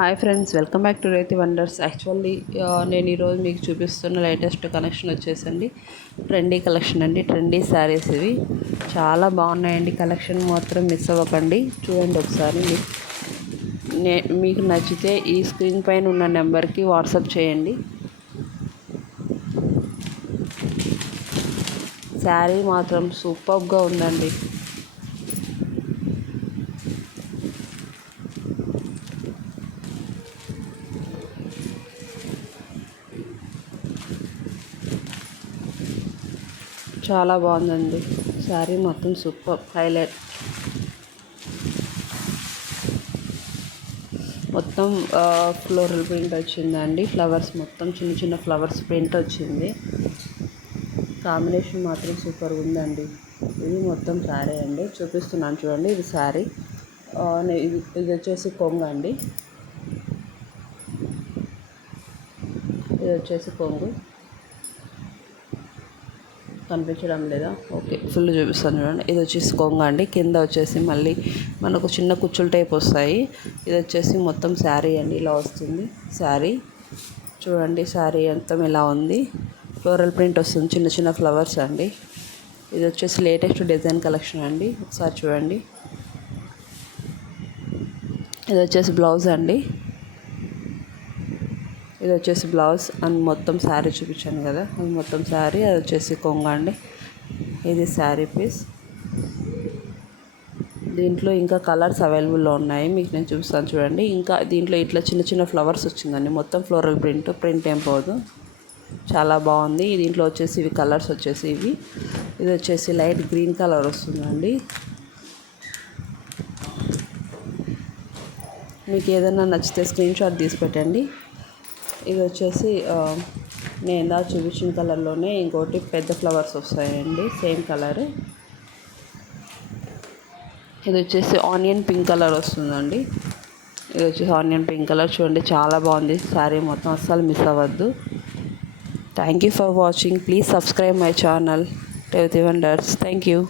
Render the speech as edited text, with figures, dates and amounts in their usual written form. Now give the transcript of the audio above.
Hi friends, welcome back to రైతు wonders. Actually నేను ఈరోజు మీకు చూపిస్తున్న లేటెస్ట్ కలెక్షన్ వచ్చేసండి ట్రెండీ కలెక్షన్ అండి. ట్రెండీ శారీస్ ఇవి చాలా బాగున్నాయండి. కలెక్షన్ మాత్రం మిస్ అవ్వకండి, చూడండి ఒకసారి. మీకు నచ్చితే ఈ స్క్రీన్ పైన ఉన్న నెంబర్కి వాట్సాప్ చేయండి. శారీ మాత్రం సూపర్గా ఉందండి. చాలా బాగుందండి శారీ మొత్తం సూపర్ హైలైట్. మొత్తం ఫ్లోరల్ ప్రింట్ వచ్చిందండి. ఫ్లవర్స్ మొత్తం చిన్న చిన్న ఫ్లవర్స్ ప్రింట్ వచ్చింది. కాంబినేషన్ మాత్రం సూపర్ ఉందండి. ఇది మొత్తం శారీ అండి, చూపిస్తున్నాను చూడండి. ఇది శారీ, ఇది వచ్చేసి కొంగు అండి. ఇది వచ్చేసి కొంగు కనిపించడం లేదా? ఓకే, ఫుల్ చూపిస్తాను చూడండి. ఇది వచ్చేసి కొంగ అండి. కింద వచ్చేసి మళ్ళీ మనకు చిన్న కుచ్చులు టైప్ వస్తాయి. ఇది వచ్చేసి మొత్తం శారీ అండి, ఇలా వస్తుంది శారీ. చూడండి శారీ మొత్తం ఇలా ఉంది. ఫ్లోరల్ ప్రింట్ వస్తుంది, చిన్న చిన్న ఫ్లవర్స్ అండి. ఇది వచ్చేసి లేటెస్ట్ డిజైన్ కలెక్షన్ అండి, ఒకసారి చూడండి. ఇది వచ్చేసి బ్లౌజ్ అండి. ఇది వచ్చేసి బ్లౌజ్ అండ్ మొత్తం శారీ చూపించాను కదా, అది మొత్తం శారీ. అది వచ్చేసి కొంగ అండి. ఇది శారీ పీస్. దీంట్లో ఇంకా కలర్స్ అవైలబుల్లో ఉన్నాయి, మీకు నేను చూపిస్తాను చూడండి. ఇంకా దీంట్లో ఇట్లా చిన్న చిన్న ఫ్లవర్స్ వచ్చిందండి. మొత్తం ఫ్లోరల్ ప్రింట్ ఏం పోదు, చాలా బాగుంది. దీంట్లో వచ్చేసి ఇవి కలర్స్ వచ్చేసి ఇవి. ఇది వచ్చేసి లైట్ గ్రీన్ కలర్ వస్తుందండి. మీకు ఏదైనా నచ్చితే స్క్రీన్ షాట్ తీసి పెట్టండి. ఇది వచ్చేసి నేను ఇందాక చూపించిన కలర్లోనే ఇంకోటి పెద్ద ఫ్లవర్స్ వస్తాయండి, సేమ్ కలర్. ఇది వచ్చేసి ఆనియన్ పింక్ కలర్ వస్తుందండి. ఇది వచ్చేసి ఆనియన్ పింక్ కలర్, చూడండి చాలా బాగుంది శారీ మొత్తం, అస్సలు మిస్ అవ్వద్దు. Thank you for watching. Please subscribe my channel రైతు వండర్స్. Thank you.